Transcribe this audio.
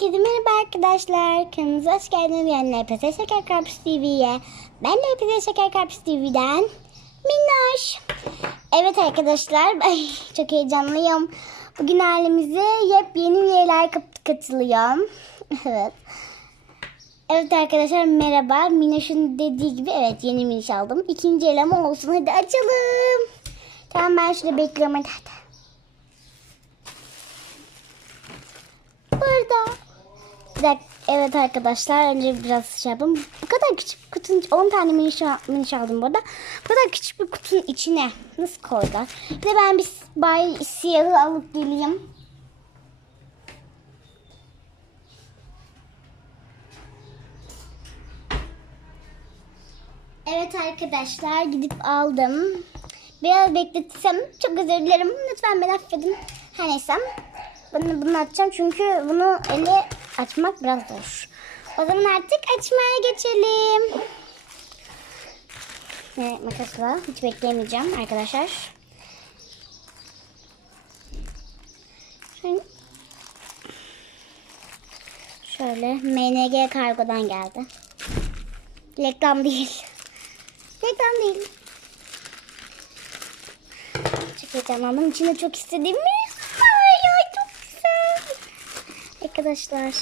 Herkese merhaba arkadaşlar. Kanalımıza hoş geldiniz. Yani NPS Şeker Karpuz TV'ye. Ben NPS Şeker Karpuz TV'den Minnoş. Evet arkadaşlar ben çok heyecanlıyım. Bugün ailemize yepyeni üyeler kat- katılıyor. evet. Evet arkadaşlar merhaba. Minnoş'un dediği gibi evet yeni Minnoş aldım. İkinci eleme olsun hadi açalım. Tamam ben şurada bekliyorum hadi hadi. Burada. Evet arkadaşlar önce biraz şey yapalım. Bu kadar küçük kutunun 10 tane miniş, aldım burada. Bu kadar küçük bir kutunun içine nasıl koydular? Bir de ben bir bay siyahı alıp geleyim. Evet arkadaşlar gidip aldım. Biraz bekletirsem çok özür dilerim. Lütfen beni affedin. Her neyse. Bunu, bunu açacağım çünkü bunu ele açmak biraz zor. O zaman artık açmaya geçelim. Evet makasla hiç bekleyemeyeceğim arkadaşlar. Şöyle, MNG kargodan geldi. Reklam değil. Reklam değil. Çok heyecanlandım. İçinde çok istediğim Ay ay çok. Arkadaşlar.